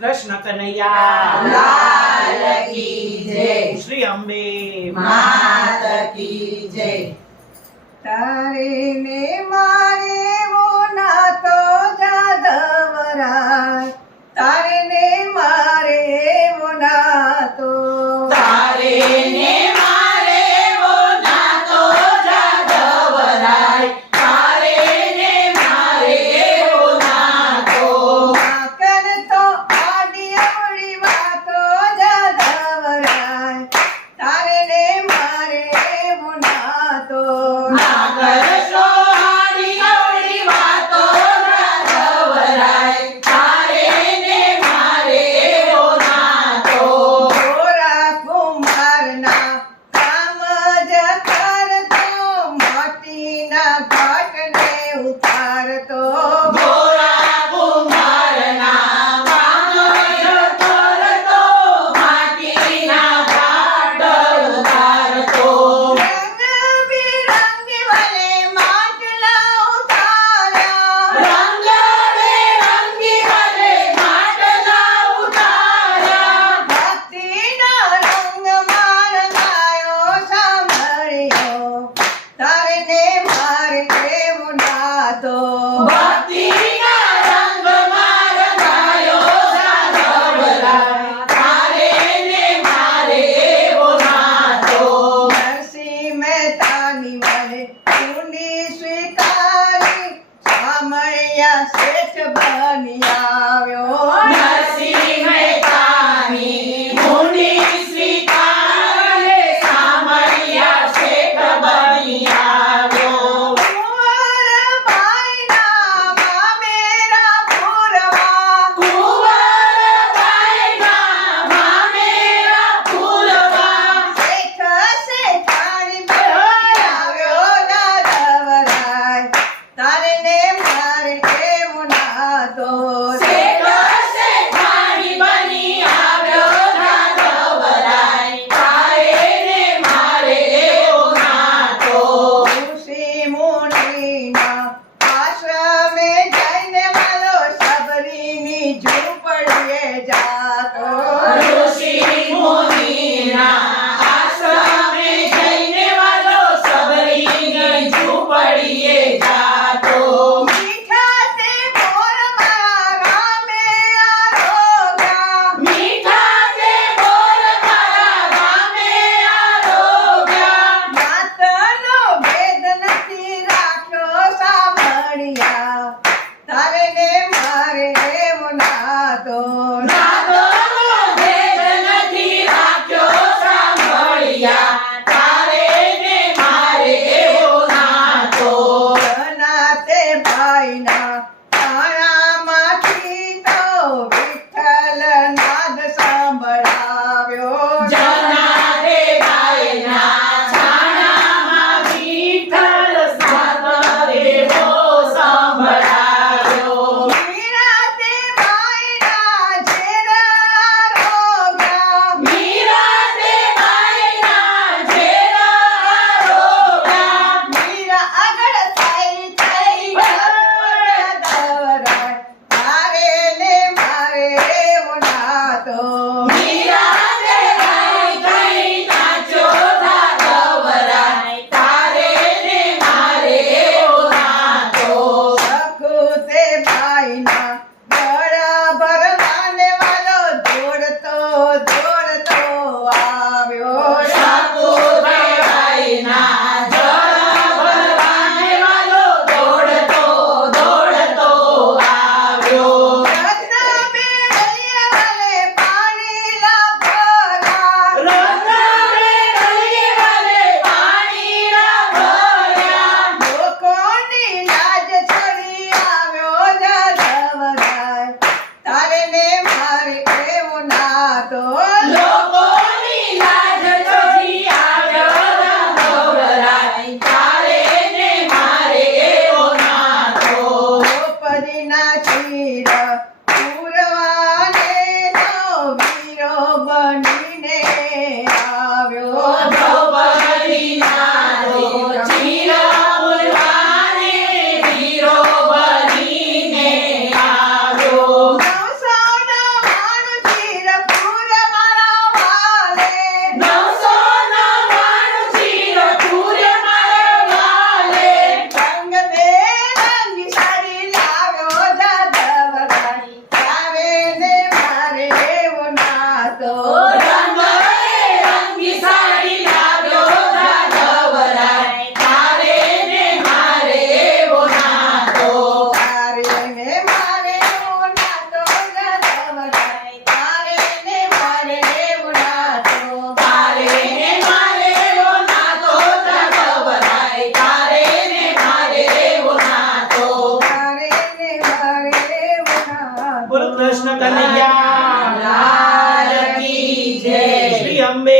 કૃષ્ણ કનૈયા લાલ કી જય, શ્રી અંબે માત કી જય। તારે ને મારે વો નાતો જાદવરાય, તારે ને મારે વો નાતો, તારે ને મારે વો નાતો જાદવરાય, તારે ને મારે વો નાતો, માકન તો આડી અવળી વાતો જાદવરાય, તારે ને મારે વો નાતો, ના કરશો હારી નાતો રંગબેરંગી સાડી લાવ્યો જાદવરાય તારે ને મારે એવો નાતો તારે ને મારે એવો નાતો જાદવરાય તારે ને મારે એવો નાતો તારે ને મારે એવો નાતો જાદવરાય તારે ને મારે એવો નાતો તારે ને મારે એવો નાતો બોલો કૃષ્ણ કનૈયા લાલ કી જય શ્રી અંબે